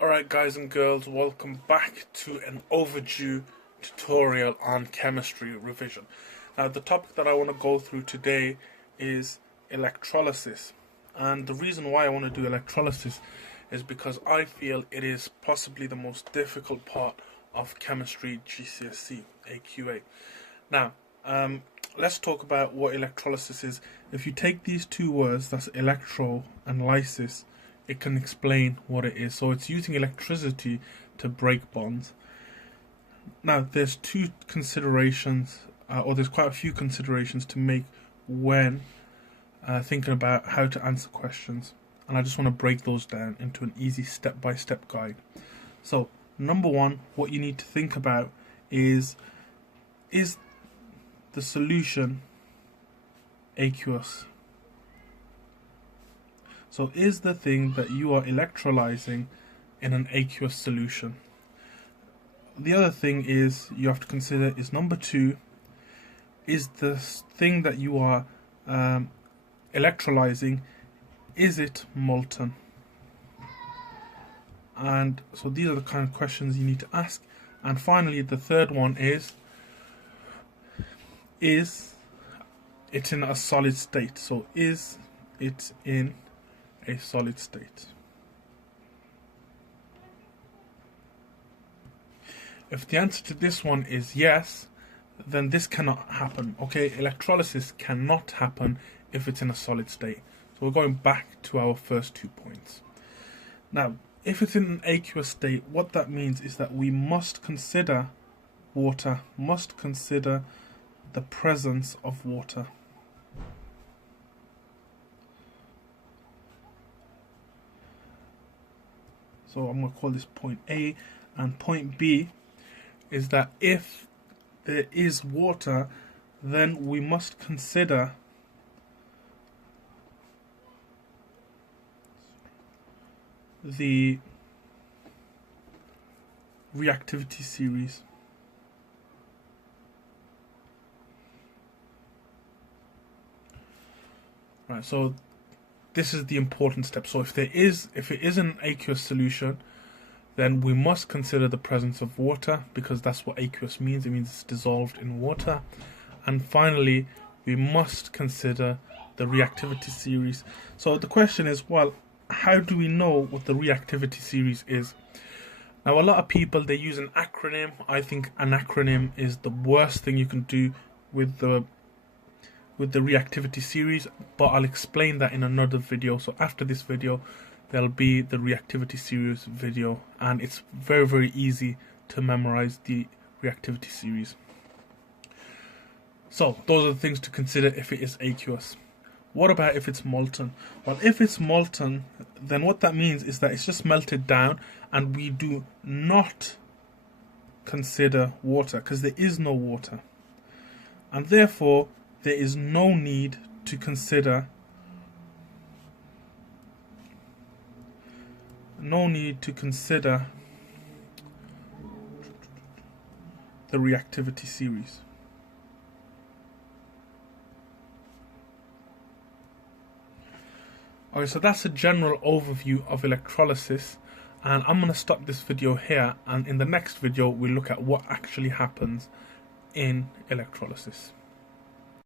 Alright guys and girls, welcome back to an overdue tutorial on chemistry revision. Now the topic that I want to go through today is electrolysis, and the reason why I want to do electrolysis is because I feel it is possibly the most difficult part of chemistry GCSE, AQA. Now let's talk about what electrolysis is. If you take these two words, that's electro and lysis, it can explain what it is. So it's using electricity to break bonds. Now there's two considerations, or there's quite a few considerations to make when thinking about how to answer questions, and I just want to break those down into an easy step-by-step guide. So number one, what you need to think about is the solution aqueous? So is the thing that you are electrolyzing in an aqueous solution? The other thing is you have to consider is number two, is the thing that you are electrolyzing, is it molten? And so these are the kind of questions you need to ask. And finally, the third one is it in a solid state? So is it in a solid state? If the answer to this one is yes, then this cannot happen. Okay, electrolysis cannot happen if it's in a solid state. So we're going back to our first 2 points. Now, if it's in an aqueous state, what that means is that we must consider water, must consider the presence of water. So I'm going to call this point A, and point B is that if there is water, then we must consider the reactivity series. Right, so this is the important step. So if it is an aqueous solution, then we must consider the presence of water, because that's what aqueous means. It means it's dissolved in water. And finally, we must consider the reactivity series. So the question is, well, how do we know what the reactivity series is? Now, a lot of people, they use an acronym. I think an acronym is the worst thing you can do with the reactivity series, but I'll explain that in another video. So after this video, there'll be the reactivity series video, and it's very, very easy to memorize the reactivity series. So those are the things to consider if it is aqueous. What about if it's molten? Well, if it's molten, then what that means is that it's just melted down, and we do not consider water because there is no water, and therefore there is no need to consider the reactivity series. Alright, so that's a general overview of electrolysis, and I'm going to stop this video here, and in the next video we'll look at what actually happens in electrolysis.